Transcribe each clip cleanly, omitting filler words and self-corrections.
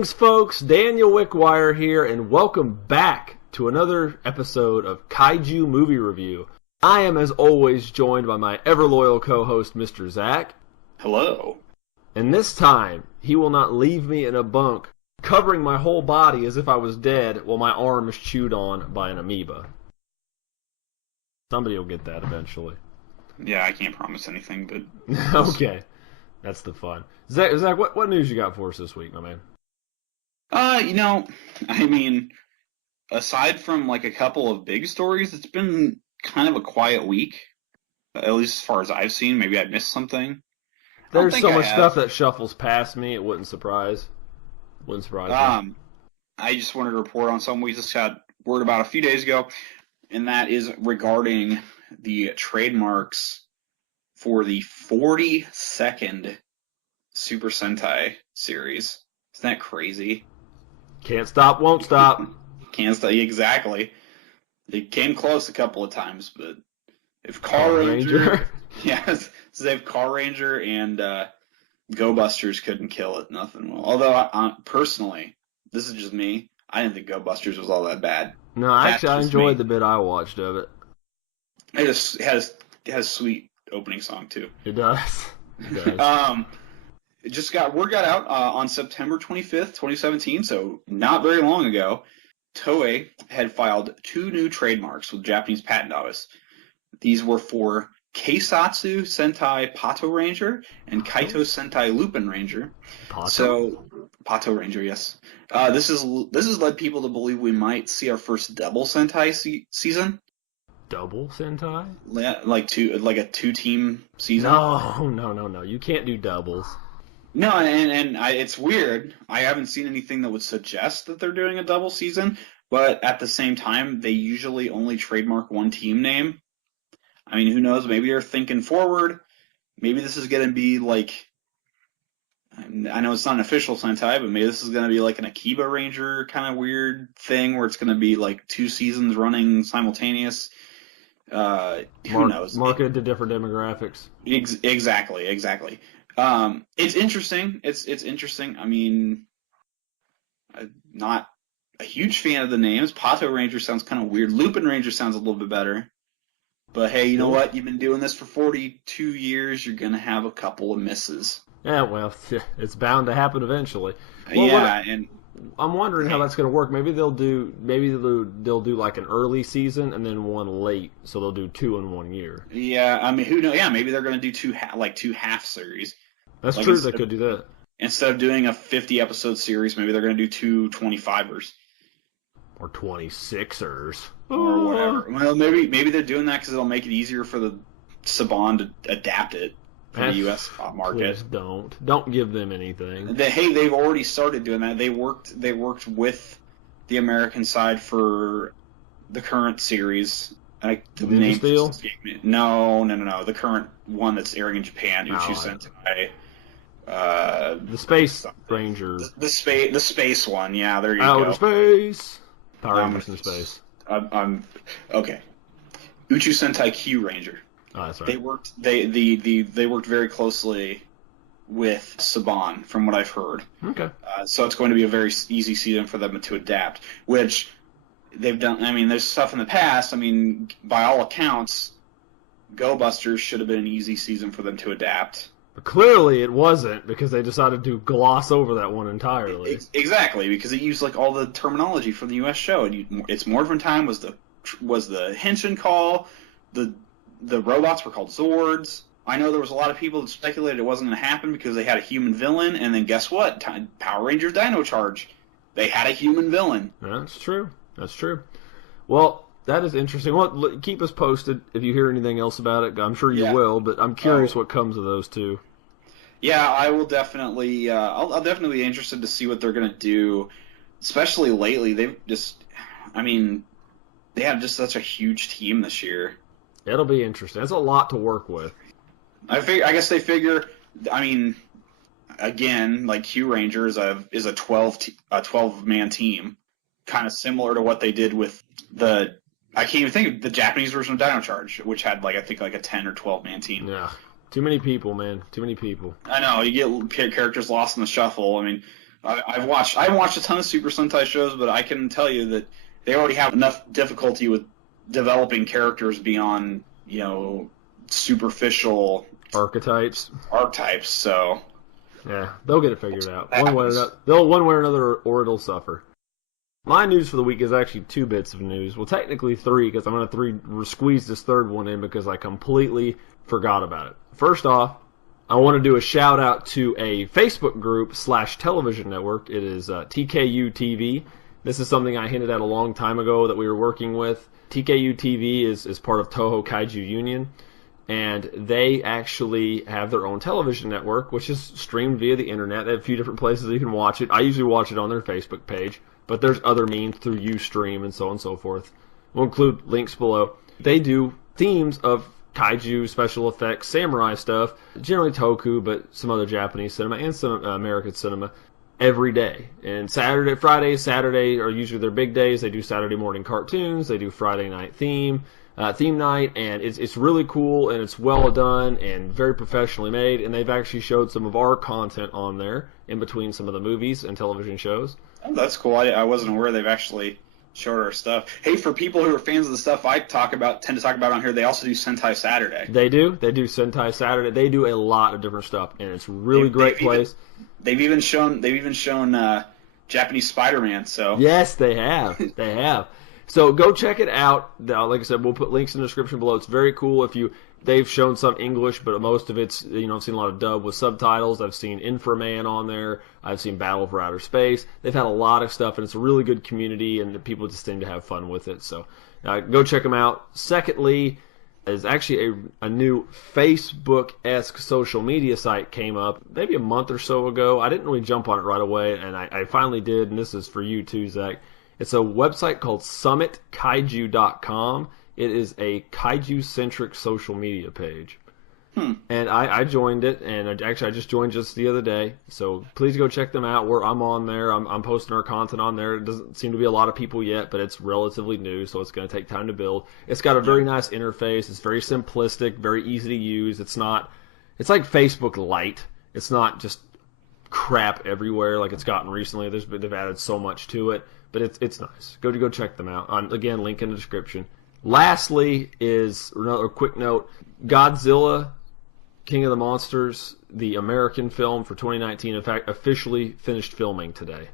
Greetings, folks. Daniel Wickwire here, and welcome back to another episode of Kaiju Movie Review. I am, as always, joined by my ever-loyal co-host, Mr. Zach. Hello. And this time, he will not leave me in a bunk, covering my whole body as if I was dead while my arm is chewed on by an amoeba. Somebody will get that eventually. Yeah, I can't promise anything, but... Okay. That's the fun. Zach, what news you got for us this week, my man? Aside from like a couple of big stories, it's been kind of a quiet week. At least as far as I've seen. Maybe I missed something. There's so much stuff that shuffles past me, it wouldn't surprise me. I just wanted to report on something we just got word about a few days ago, and that is regarding the trademarks for the 42nd Super Sentai series. Isn't that crazy? Can't stop, won't stop. Can't stop, exactly. It came close a couple of times, but if Car Ranger... Yes, so if Car Ranger and Go Busters couldn't kill it, nothing will. Although, personally, this is just me, I didn't think Go Busters was all that bad. No, actually, I enjoyed the bit I watched of it. It just has a sweet opening song too. It does. It does. Word got out on September 25th, 2017, so not very long ago. Toei had filed 2 new trademarks with Japanese Patent Office. These were for Keisatsu Sentai Pato Ranger and Kaito Sentai Lupin Ranger. Pato Ranger, yes. This has led people to believe we might see our first double Sentai season. Double Sentai? Like a 2-team season? No. You can't do doubles. No, and it's weird. I haven't seen anything that would suggest that they're doing a double season, but at the same time, they usually only trademark one team name. I mean, who knows? Maybe they're thinking forward. Maybe this is going to be like... I know it's not an official Sentai, but maybe this is going to be like an Akiba Ranger kind of weird thing where it's going to be like 2 seasons running simultaneous. Who knows? Marketed to different demographics. Exactly. It's interesting. It's interesting. I mean, I'm not a huge fan of the names. Pato Ranger sounds kind of weird. Lupin Ranger sounds a little bit better. But hey, you know what? You've been doing this for 42 years. You're going to have a couple of misses. Yeah, well, it's bound to happen eventually. And I'm wondering how that's going to work. Maybe they'll do like an early season and then one late, so they'll do 2 in 1 year. Yeah, I mean, who knows? Yeah, maybe they're going to do 2 half series. That's true. They could do that. Instead of doing a 50 episode series, maybe they're going to do 2 25ers. Or 26ers. Or whatever. Well, maybe they're doing that because it'll make it easier for the Saban to adapt it for the U.S. market. Please don't give them anything. They've already started doing that. They worked with the American side for the current series. Ninja Steel? No. The current one that's airing in Japan, Uchu Sentai. The Space Ranger. The space one. Yeah, there you go. Outer space. Power Rangers in space. Okay. Uchu Sentai Q Ranger. Oh, that's right. They worked very closely with Saban, from what I've heard. Okay. So it's going to be a very easy season for them to adapt, which they've done. I mean, there's stuff in the past. I mean, by all accounts, Go Busters should have been an easy season for them to adapt. But clearly it wasn't, because they decided to gloss over that one entirely. Exactly, because it used like all the terminology from the U.S. show. It's Morphin Time was the Henshin call. The robots were called Zords. I know there was a lot of people that speculated it wasn't going to happen because they had a human villain, and then guess what? Power Rangers Dino Charge. They had a human villain. That's true. Well, that is interesting. Well, keep us posted if you hear anything else about it. I'm sure you will, but I'm curious what comes of those 2. Yeah, I will definitely. I'll definitely be interested to see what they're going to do. Especially lately, they have just such a huge team this year. It'll be interesting. That's a lot to work with. I guess they figure. I mean, again, like Q Ranger is a 12-man team, kind of similar to what they did with the. I can't even think of the Japanese version of Dino Charge, which had like a 10 or 12-man team. Yeah, too many people, man. Too many people. I know, you get characters lost in the shuffle. I mean, I haven't watched a ton of Super Sentai shows, but I can tell you that they already have enough difficulty with developing characters beyond, superficial archetypes. So yeah, they'll get it figured out. One way or another, or it'll suffer. My news for the week is actually 2 bits of news. Well, technically 3, because I'm going to squeeze this third one in because I completely forgot about it. First off, I want to do a shout out to a Facebook group / television network. It is tku-tv. This is something I hinted at a long time ago that we were working with. tku-tv is part of Toho Kaiju Union, and they actually have their own television network, which is streamed via the internet. They have a few different places you can watch it. I usually watch it on their Facebook page, but there's other means through Ustream and so on and so forth. We'll include links below. They do themes of kaiju, special effects, samurai stuff, generally toku, but some other Japanese cinema and some American cinema every day. And Friday, Saturday are usually their big days. They do Saturday morning cartoons. They do Friday night theme night, and it's really cool, and it's well done and very professionally made. And they've actually showed some of our content on there in between some of the movies and television shows. Oh, that's cool. I wasn't aware they've actually showed our stuff. Hey, for people who are fans of the stuff I tend to talk about on here, they also do Sentai Saturday. They do Sentai Saturday. They do a lot of different stuff, and it's a really great place. They've even shown Japanese Spider-Man. So yes, they have. So go check it out. Like I said, we'll put links in the description below. It's very cool. They've shown some English, but most of it's, I've seen a lot of dub with subtitles. I've seen Inframan on there. I've seen Battle for Outer Space. They've had a lot of stuff, and it's a really good community, and people just seem to have fun with it. So go check them out. Secondly, is actually a new Facebook-esque social media site came up maybe a month or so ago. I didn't really jump on it right away, and I finally did, and this is for you too, Zach. It's a website called summitkaiju.com. It is a kaiju-centric social media page. And I joined it, and I just joined just the other day. So please go check them out. I'm on there. I'm posting our content on there. It doesn't seem to be a lot of people yet, but it's relatively new, so it's going to take time to build. It's got a very nice interface. It's very simplistic, very easy to use. It's like Facebook Lite. It's not just crap everywhere like it's gotten recently. They've added so much to it, but it's nice. Go check them out. Again, link in the description. Lastly is another quick note. Godzilla, King of the Monsters, the American film for 2019, in fact, officially finished filming today.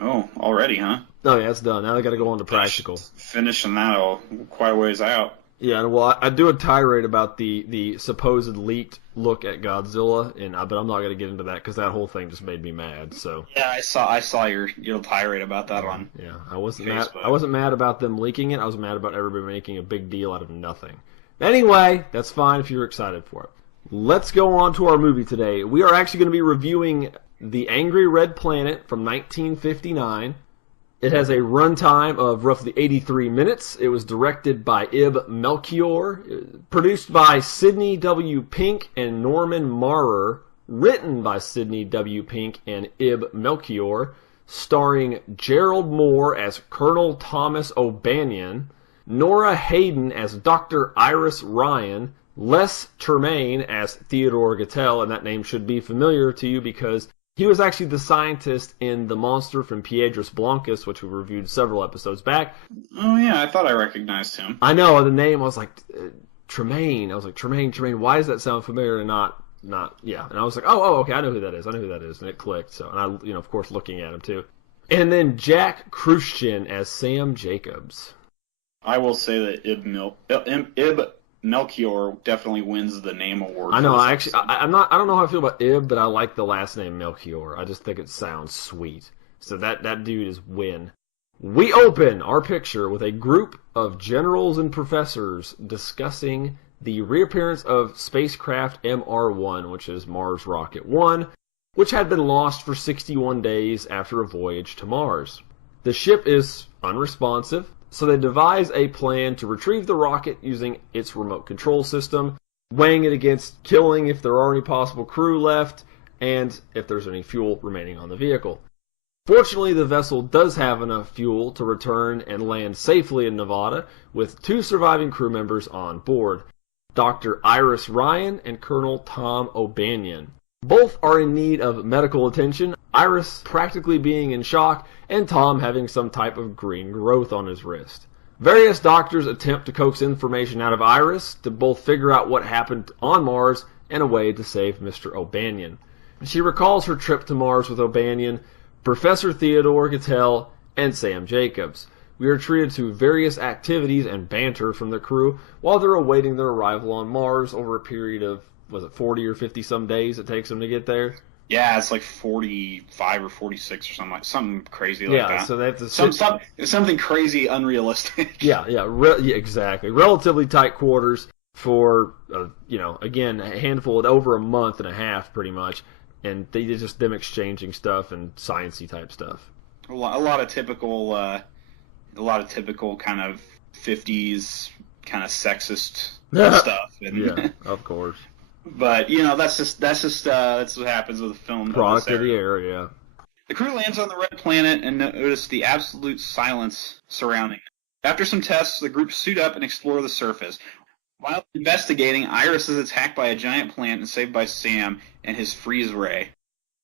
Oh, already, huh? Oh, yeah, it's done. Now they got to go on to practical. Finishing that quite a ways out. Yeah, well, I do a tirade about the supposed leaked look at Godzilla, but I'm not going to get into that because that whole thing just made me mad. So yeah, I saw your tirade about that on. Yeah, I wasn't Facebook. mad. I wasn't mad about them leaking it. I was mad about everybody making a big deal out of nothing. Anyway, that's fine if you're excited for it. Let's go on to our movie today. We are actually going to be reviewing The Angry Red Planet from 1959. It has a runtime of roughly 83 minutes. It was directed by Ib Melchior, produced by Sidney W. Pink and Norman Maurer, written by Sidney W. Pink and Ib Melchior, starring Gerald Moore as Colonel Thomas O'Banion, Nora Hayden as Dr. Iris Ryan, Les Termaine as Theodore Gattel, and that name should be familiar to you because he was actually the scientist in The Monster from Piedras Blancas, which we reviewed several episodes back. Oh, yeah, I thought I recognized him. I know, the name, I was like, Tremaine. I was like, Tremaine, why does that sound familiar and not, yeah. And I was like, oh, okay, I know who that is. And it clicked, so, and I, of course, looking at him, too. And then Jack Kruschen as Sam Jacobs. I will say that Ib Melchior definitely wins the name award. I know. I don't know how I feel about Ib, but I like the last name Melchior. I just think it sounds sweet. So that dude is win. We open our picture with a group of generals and professors discussing the reappearance of spacecraft MR1, which is Mars Rocket 1, which had been lost for 61 days after a voyage to Mars. The ship is unresponsive, so they devise a plan to retrieve the rocket using its remote control system, weighing it against killing if there are any possible crew left, and if there's any fuel remaining on the vehicle. Fortunately, the vessel does have enough fuel to return and land safely in Nevada, with 2 surviving crew members on board, Dr. Iris Ryan and Colonel Tom O'Banion. Both are in need of medical attention. Iris practically being in shock, and Tom having some type of green growth on his wrist. Various doctors attempt to coax information out of Iris to both figure out what happened on Mars and a way to save Mr. O'Banion. She recalls her trip to Mars with O'Banion, Professor Theodore Gittell, and Sam Jacobs. We are treated to various activities and banter from the crew while they're awaiting their arrival on Mars over a period of, 40 or 50 some days it takes them to get there? Yeah, it's like 45 or 46 or something crazy like that. Yeah, so they have to something crazy unrealistic. Yeah, exactly. Relatively tight quarters for, again, a handful of over a month and a half, pretty much, and they just them exchanging stuff and sciencey type stuff. A lot of typical kind of 50s kind of sexist stuff. And, yeah, of course. But that's what happens with a film. Product of the area. The crew lands on the red planet and notice the absolute silence surrounding it. After some tests, the group suit up and explore the surface. While investigating, Iris is attacked by a giant plant and saved by Sam and his freeze ray.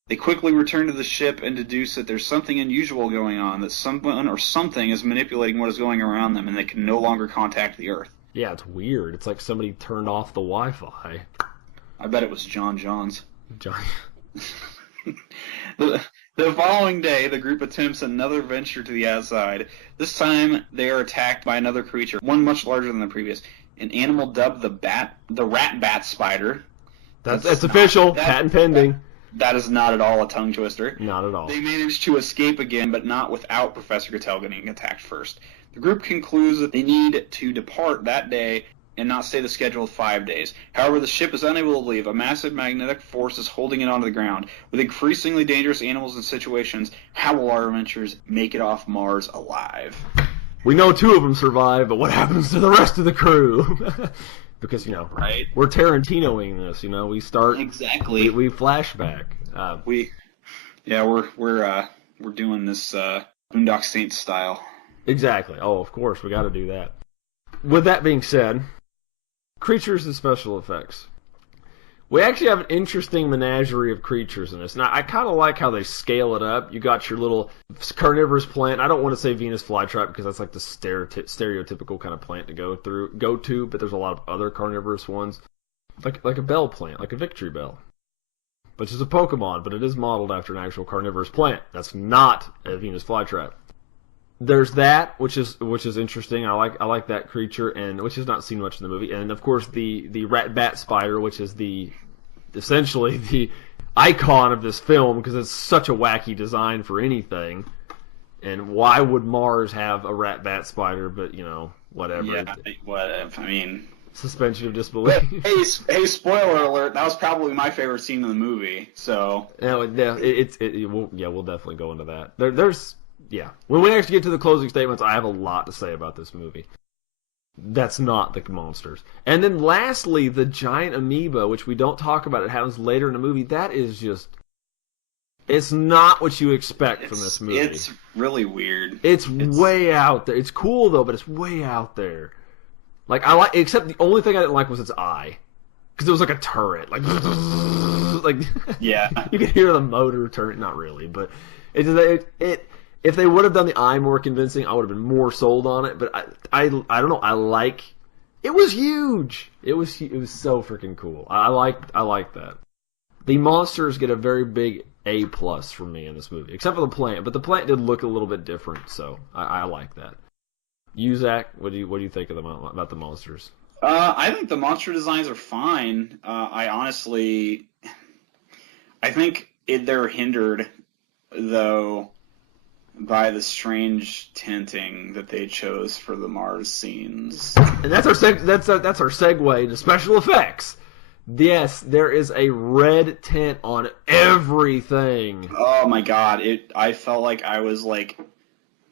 They quickly return to the ship and deduce that there's something unusual going on, that someone or something is manipulating what is going around them, and they can no longer contact the Earth. Yeah, it's weird. It's like somebody turned off the Wi-Fi. I bet it was John Johns. John. The following day, the group attempts another venture to the outside. This time, they are attacked by another creature, one much larger than the previous. An animal dubbed the rat bat spider. That's official. Patent pending. That is not at all a tongue twister. Not at all. They manage to escape again, but not without Professor Gittell getting attacked first. The group concludes that they need to depart that day and not stay the scheduled 5 days. However, the ship is unable to leave. A massive magnetic force is holding it onto the ground. With increasingly dangerous animals and situations, how will our adventurers make it off Mars alive? We know 2 of them survive, but what happens to the rest of the crew? Because, right? We're Tarantinoing this, we start... Exactly. We flashback. We're doing this Boondock Saints style. Exactly. Oh, of course, we got to do that. With that being said, creatures and special effects. We actually have an interesting menagerie of creatures in this. Now, I kind of like how they scale it up. You got your little carnivorous plant. I don't want to say Venus flytrap because that's like the stereotypical kind of plant to go to, but there's a lot of other carnivorous ones. Like a bell plant, like a victory bell. Which is a Pokemon, but it is modeled after an actual carnivorous plant. That's not a Venus flytrap. There's that, which is interesting. I like that creature, and which is not seen much in the movie. And of course, the rat bat spider, which is essentially the icon of this film because it's such a wacky design for anything. And why would Mars have a rat bat spider? But whatever. Yeah, whatever. I mean, suspension of disbelief. Hey, spoiler alert! That was probably my favorite scene in the movie. So we'll definitely go into that. There's. Yeah. When we actually get to the closing statements, I have a lot to say about this movie. That's not the monsters. And then lastly, the giant amoeba, which we don't talk about. It happens later in the movie. That is just... It's not what you expect from this movie. It's really weird. It's way out there. It's cool, though, but it's way out there. Except the only thing I didn't like was its eye. Because it was like a turret. Yeah. You could hear the motor turn. Not really, but... If they would have done the eye more convincing, I would have been more sold on it. But I don't know. It was huge. It was so freaking cool. I like that. The monsters get a very big A+ from me in this movie, except for the plant. But the plant did look a little bit different, so I like that. You, Zach, what do you think of about the monsters? I think the monster designs are fine. I think they're hindered though by the strange tinting that they chose for the Mars scenes. And that's our segue to special effects. Yes, there is a red tint on everything. Oh my god! I felt like I was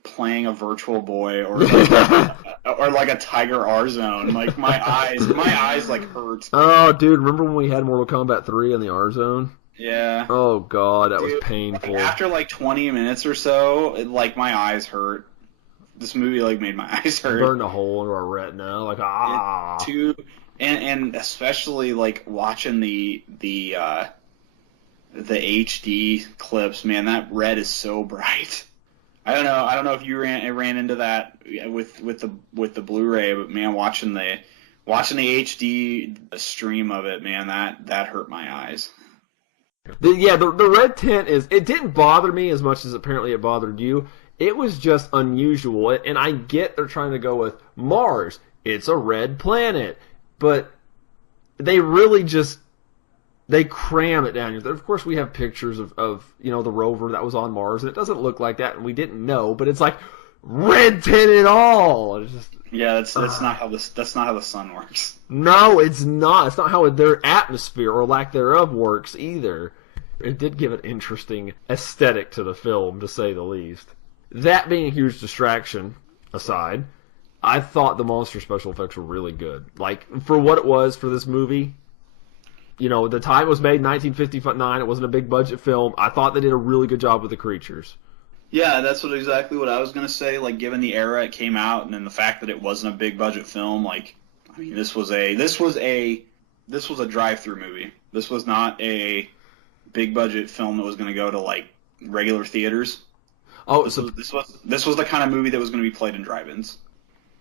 playing a Virtual Boy or a Tiger R Zone. Like my eyes hurt. Oh, dude! Remember when we had Mortal Kombat 3 in the R Zone? Yeah. Oh god, that was painful. After 20 minutes or so, my eyes hurt. This movie made my eyes hurt. Burned a hole into our retina. And especially watching the the HD clips, man, that red is so bright. I don't know. I don't know if you ran into that with the Blu-ray, but man, watching the HD stream of it, man, that hurt my eyes. The red tint it didn't bother me as much as apparently it bothered you. It was just unusual, and I get they're trying to go with Mars. It's a red planet, but they really just they cram it down. Of course, we have pictures of the rover that was on Mars, and it doesn't look like that, and we didn't know. But it's like red tinted all. It's just, yeah, that's not how the sun works. No, it's not. It's not how their atmosphere or lack thereof works either. It did give an interesting aesthetic to the film, to say the least. That being a huge distraction aside, I thought the monster special effects were really good. Like, for what it was for this movie, the time it was made, 1959, it wasn't a big budget film. I thought they did a really good job with the creatures. Yeah, that's exactly what I was going to say. Like, given the era it came out, and then the fact that it wasn't a big budget film, like, I mean, this was a drive-through movie. This was not a big budget film that was going to go to like regular theaters. Oh, this was the kind of movie that was going to be played in drive-ins.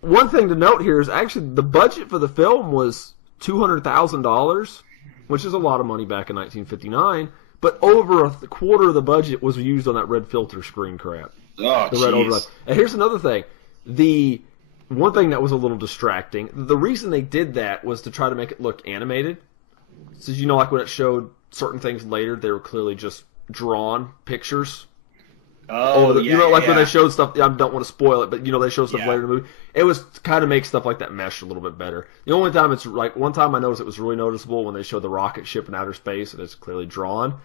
One thing to note here is actually the budget for the film was $200,000, which is a lot of money back in 1959. But over a quarter of the budget was used on that red filter screen crap. Oh, the red overlay. And here's another thing: the one thing that was a little distracting. The reason they did that was to try to make it look animated. So like when it showed certain things later, they were clearly just drawn pictures. Oh, when they showed stuff. I don't want to spoil it, but they showed stuff later in the movie. It was to kind of make stuff like that mesh a little bit better. The only time it's like one time I noticed it was really noticeable when they showed the rocket ship in outer space and it's clearly drawn.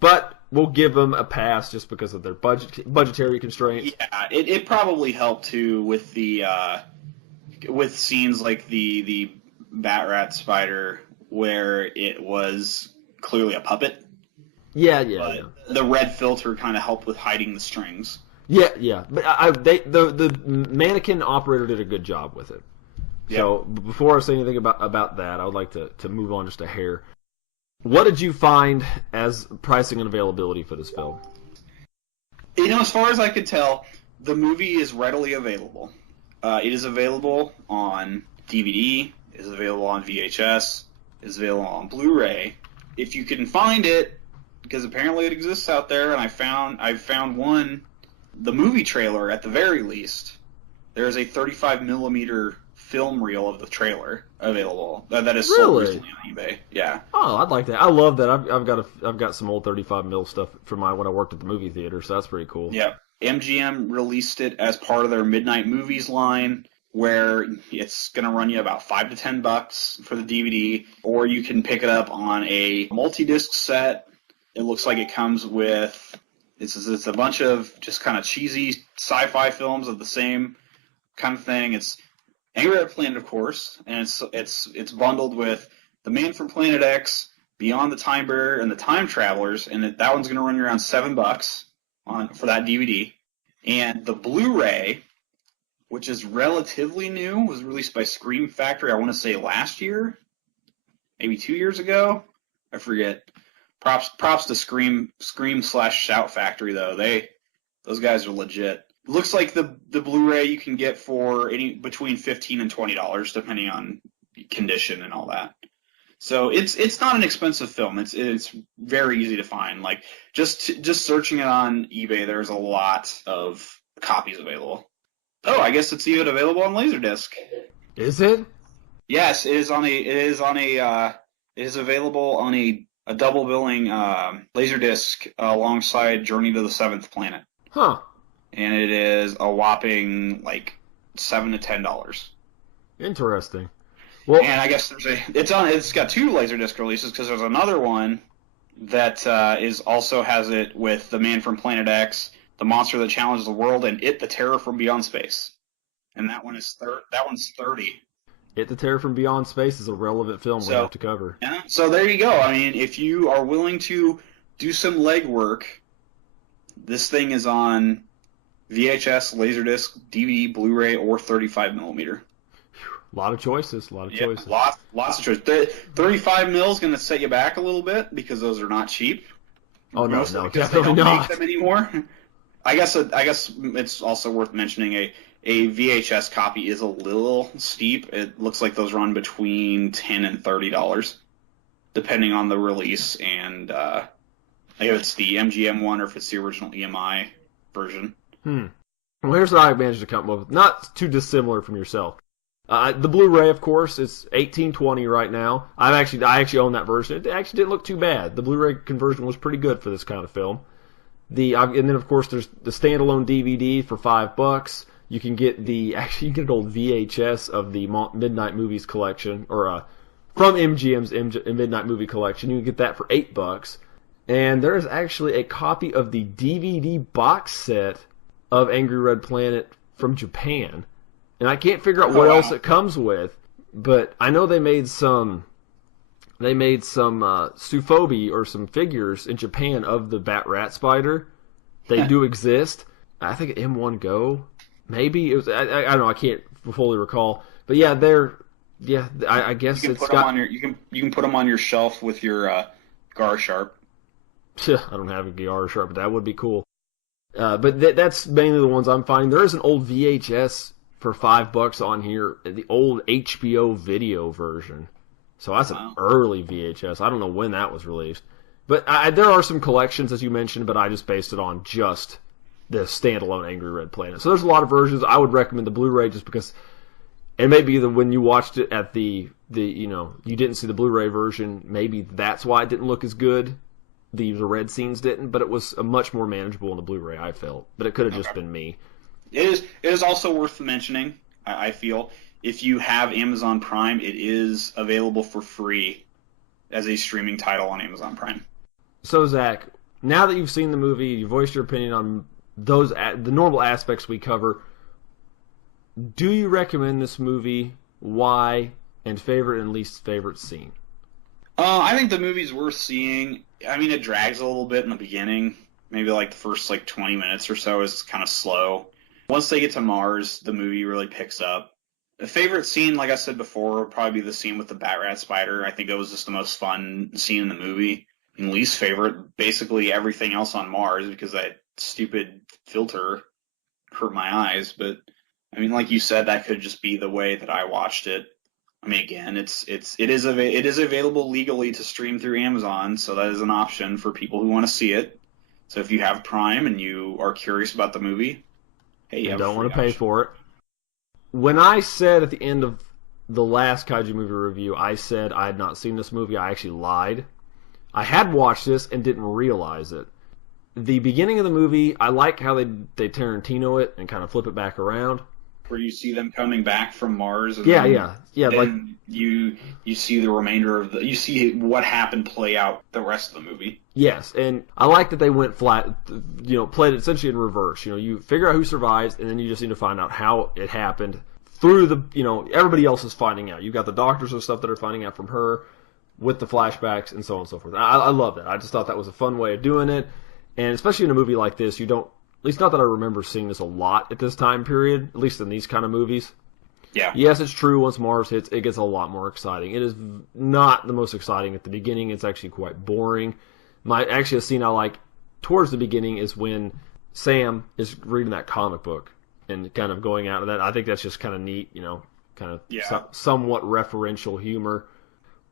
But we'll give them a pass just because of their budgetary constraints. Yeah, it probably helped too with the with scenes like the Bat Rat Spider where it was clearly a puppet. Yeah. The red filter kind of helped with hiding the strings. Yeah. But the mannequin operator did a good job with it. Yep. So before I say anything about that, I would like to move on just a hair. What did you find as pricing and availability for this film? As far as I could tell, the movie is readily available. It is available on DVD. It is available on VHS. It is available on Blu-ray. If you can find it, because apparently it exists out there, and I found one, the movie trailer at the very least. There is a 35 millimeter film reel of the trailer available that is sold recently on eBay. Yeah. Oh, I'd like that. I love that. I've got some old 35 mil stuff from when I worked at the movie theater, so that's pretty cool. Yeah. MGM released it as part of their Midnight Movies line, where it's going to run you about $5 to $10 for the DVD, or you can pick it up on a multi-disc set. It looks like it comes with it's a bunch of just kind of cheesy sci-fi films of the same kind of thing. It's Angry Red Planet, of course, and it's bundled with The Man from Planet X, Beyond the Time Barrier, and The Time Travelers, and that one's going to run you around $7 for that DVD. And the Blu-ray, which is relatively new, was released by Scream Factory, I want to say last year, maybe 2 years ago. I forget. Props to Scream/Shout Factory, though. Those guys are legit. Looks like the Blu-ray you can get for between $15 and $20, depending on condition and all that. So it's not an expensive film. It's very easy to find. Like just searching it on eBay, there's a lot of copies available. Oh, I guess it's even available on Laserdisc. Is it? Yes, it is available on a double billing Laserdisc alongside Journey to the Seventh Planet. Huh. And it is a whopping like $7 to $10. Interesting. Well, and I guess it's got two Laserdisc releases because there's another one that also has it with The Man from Planet X, The Monster That Challenges the World, and It, the Terror from Beyond Space. And that one's $30. It, the Terror from Beyond Space is a relevant film we have to cover. Yeah. So there you go. I mean, if you are willing to do some legwork, this thing is on VHS, Laserdisc, DVD, Blu-ray, or 35 millimeter. A lot of choices. Choices. Lots of choices. 35 mil is going to set you back a little bit because those are not cheap. Oh no, Mostly no, because definitely they don't not. make them anymore. I guess it's also worth mentioning a VHS copy is a little steep. It looks like those run between $10 and $30, depending on the release and if it's the MGM one or if it's the original EMI version. Well, here's what I managed to come up with. Not too dissimilar from yourself. The Blu-ray, of course, it's $18.20 right now. I actually own that version. It actually didn't look too bad. The Blu-ray conversion was pretty good for this kind of film. And then of course there's the standalone DVD for $5. You can get you get an old VHS of the Midnight Movies collection, or from MGM's Midnight Movie collection. You can get that for $8. And there is actually a copy of the DVD box set of Angry Red Planet from Japan. And I can't figure out what else it comes with, but I know they made some Sufobi or some figures in Japan of the Bat Rat Spider. They do exist. I think M1 Go, maybe it was. I don't know. I can't fully recall, but yeah, I guess you can put them on your shelf with your Gar Sharp. I don't have a Gar Sharp, but that would be cool. But that's mainly the ones I'm finding. There is an old VHS for $5 on here, the old HBO video version. So that's an early VHS. I don't know when that was released. But there are some collections, as you mentioned, but I just based it on just the standalone Angry Red Planet. So there's a lot of versions. I would recommend the Blu-ray just because, and maybe when you watched it at you didn't see the Blu-ray version, maybe that's why it didn't look as good. The red scenes didn't, but it was much more manageable in the Blu-ray, I felt. But it could have just been me. It is also worth mentioning, I feel, if you have Amazon Prime, it is available for free as a streaming title on Amazon Prime. So, Zach, now that you've seen the movie, you voiced your opinion on the normal aspects we cover, do you recommend this movie? Why? And favorite and least favorite scene? I think the movie's worth seeing. I mean, it drags a little bit in the beginning. Maybe like the first 20 minutes or so is kind of slow. Once they get to Mars, the movie really picks up. The favorite scene, like I said before, would probably be the scene with the Bat Rat Spider. I think it was just the most fun scene in the movie. And least favorite, basically everything else on Mars, because that stupid filter hurt my eyes. But I mean, like you said, that could just be the way that I watched it. I mean, again, it is available legally to stream through Amazon, so that is an option for people who want to see it. So if you have Prime and you are curious about the movie, hey, you don't want to pay for it. When I said at the end of the last Kaiju movie review, I said I had not seen this movie, I actually lied. I had watched this and didn't realize it. The beginning of the movie, I like how they Tarantino it and kind of flip it back around. Where you see them coming back from Mars. And yeah. Like you see the remainder of you see what happened play out the rest of the movie. Yes, and I like that they went flat, played it essentially in reverse. You figure out who survives, and then you just need to find out how it happened through everybody else is finding out. You've got the doctors and stuff that are finding out from her with the flashbacks and so on and so forth. I love that. I just thought that was a fun way of doing it, and especially in a movie like this, you don't. At least not that I remember seeing this a lot at this time period, at least in these kind of movies. Yeah. Yes, it's true, once Mars hits, it gets a lot more exciting. It is not the most exciting at the beginning. It's actually quite boring. A scene I like towards the beginning is when Sam is reading that comic book and kind of going out of that. I think that's just kind of neat, somewhat referential humor.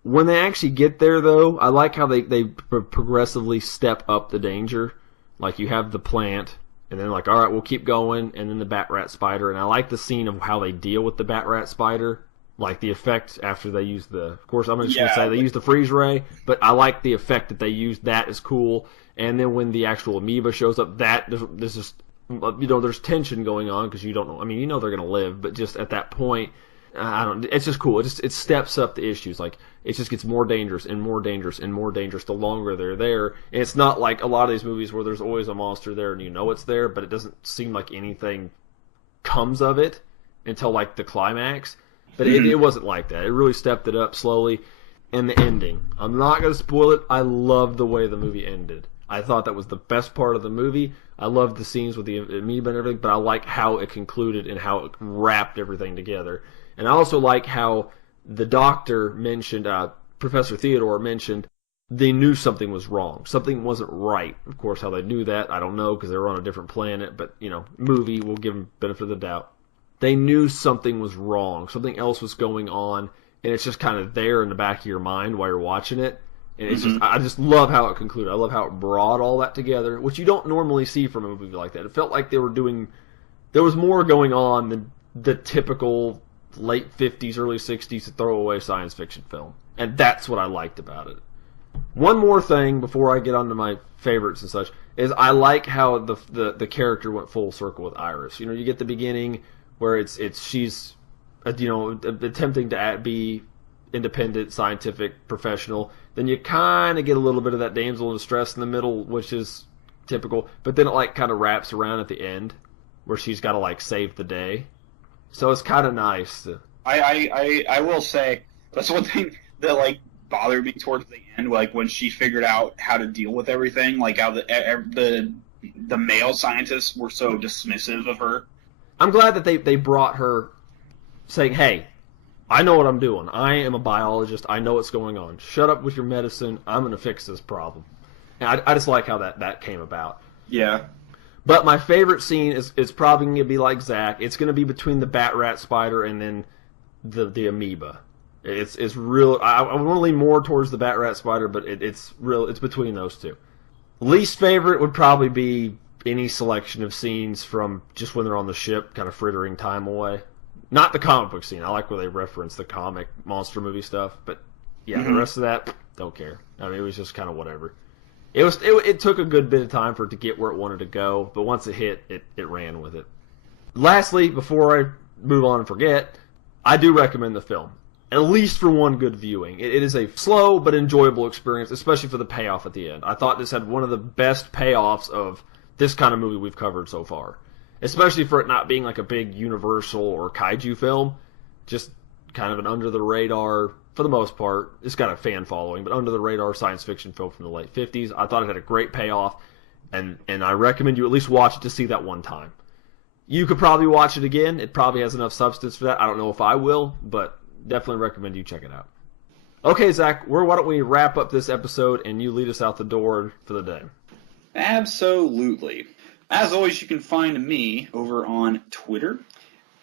When they actually get there, though, I like how they progressively step up the danger. Like, you have the plant, and then all right, we'll keep going, and then the Bat Rat Spider. And I like the scene of how they deal with the Bat Rat Spider, like the effect after they use of course, I'm just going to say they use the freeze ray, but I like the effect that they used. That is cool. And then when the actual amoeba shows up, there's just, there's tension going on because you don't know. I mean, they're going to live, but just at that point, it's just cool. It steps up the issues. Like, it just gets more dangerous and more dangerous and more dangerous the longer they're there. And it's not like a lot of these movies where there's always a monster there and it's there, but it doesn't seem like anything comes of it until the climax. But it wasn't like that. It really stepped it up slowly. And the ending, I'm not going to spoil it. I love the way the movie ended. I thought that was the best part of the movie. I loved the scenes with the amoeba and everything, but I like how it concluded and how it wrapped everything together. And I also like how the doctor mentioned, Professor Theodore mentioned, they knew something was wrong. Something wasn't right. Of course, how they knew that, I don't know, because they were on a different planet. But, movie, we'll give them benefit of the doubt. They knew something was wrong. Something else was going on. And it's just kind of there in the back of your mind while you're watching it. And it's I just love how it concluded. I love how it brought all that together, which you don't normally see from a movie like that. It felt like there was more going on than the typical late 50s, early 60s throwaway science fiction film. And that's what I liked about it. One more thing before I get on to my favorites and such is I like how the character went full circle with Iris. You get the beginning where she's attempting to be independent, scientific, professional. Then you kind of get a little bit of that damsel in distress in the middle, which is typical. But then it kind of wraps around at the end where she's got to save the day. So it's kind of nice. I will say that's one thing that bothered me towards the end, when she figured out how to deal with everything, how the male scientists were so dismissive of her. I'm glad that they brought her saying, hey, I know what I'm doing. I am a biologist. I know what's going on. Shut up with your medicine. I'm going to fix this problem. And I just like how that came about. Yeah. But my favorite scene is probably going to be like Zach. It's going to be between the bat rat spider and then the amoeba. It's real. I want to lean more towards the bat rat spider, but it's real. It's between those two. Least favorite would probably be any selection of scenes from just when they're on the ship, kind of frittering time away. Not the comic book scene. I like where they reference the comic monster movie stuff, but yeah, the rest of that, don't care. I mean, it was just kind of whatever. It took a good bit of time for it to get where it wanted to go, but once it hit, it ran with it. Lastly, before I move on and forget, I do recommend the film, at least for one good viewing. It is a slow but enjoyable experience, especially for the payoff at the end. I thought this had one of the best payoffs of this kind of movie we've covered so far, especially for it not being like a big Universal or kaiju film, just kind of an under-the-radar, for the most part. It's got a fan following, but under-the-radar science fiction film from the late 50s. I thought it had a great payoff, and I recommend you at least watch it to see that one time. You could probably watch it again. It probably has enough substance for that. I don't know if I will, but definitely recommend you check it out. Okay, Zach, why don't we wrap up this episode and you lead us out the door for the day? Absolutely. As always, you can find me over on Twitter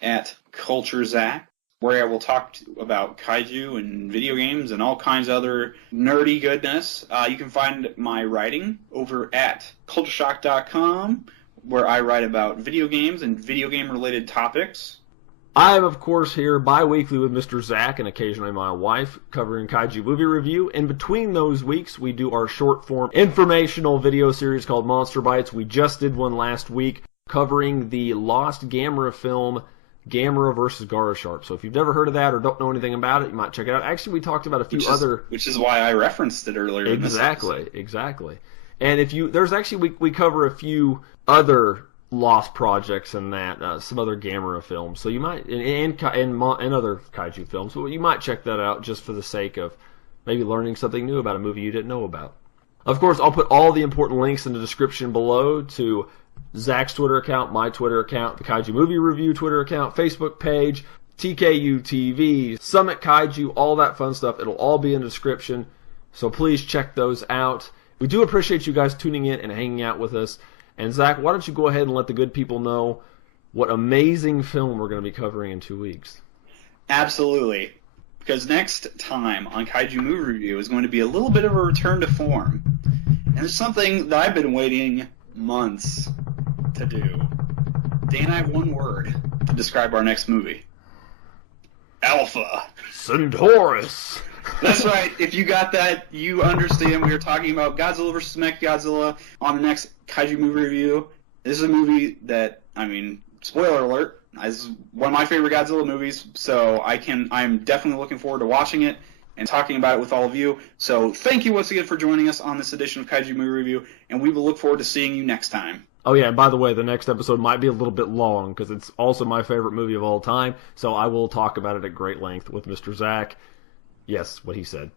at CultureZach, where I will talk about kaiju and video games and all kinds of other nerdy goodness. You can find my writing over at cultureshock.com, where I write about video games and video game-related topics. I'm, of course, here bi-weekly with Mr. Zach and occasionally my wife covering Kaiju Movie Review. In between those weeks, we do our short-form informational video series called Monster Bites. We just did one last week covering the lost Gamera film, Gamera vs. Garasharp. So if you've never heard of that or don't know anything about it, you might check it out. Actually, we talked about a few other... Which is why I referenced it earlier. Exactly. And there's actually, we cover a few other lost projects and that, some other Gamera films. So you might, and other kaiju films, so you might check that out just for the sake of maybe learning something new about a movie you didn't know about. Of course, I'll put all the important links in the description below to Zach's Twitter account, my Twitter account, the Kaiju Movie Review Twitter account, Facebook page, tku-tv, Summit Kaiju, all that fun stuff. It'll all be in the description, so please check those out. We do appreciate you guys tuning in and hanging out with us. And Zach, why don't you go ahead and let the good people know what amazing film we're going to be covering in 2 weeks? Absolutely. Because next time on Kaiju Movie Review is going to be a little bit of a return to form. And it's something that I've been waiting months to do. Dan, I have one word to describe our next movie. Alpha. Centaurus. That's right. If you got that, you understand. We are talking about Godzilla vs. Mechagodzilla on the next Kaiju Movie Review. This is a movie that, spoiler alert, is one of my favorite Godzilla movies, so I'm definitely looking forward to watching it and talking about it with all of you. So thank you once again for joining us on this edition of Kaiju Movie Review, and we will look forward to seeing you next time. Oh yeah, and by the way, the next episode might be a little bit long because it's also my favorite movie of all time, so I will talk about it at great length with Mr. Zach. Yes, what he said.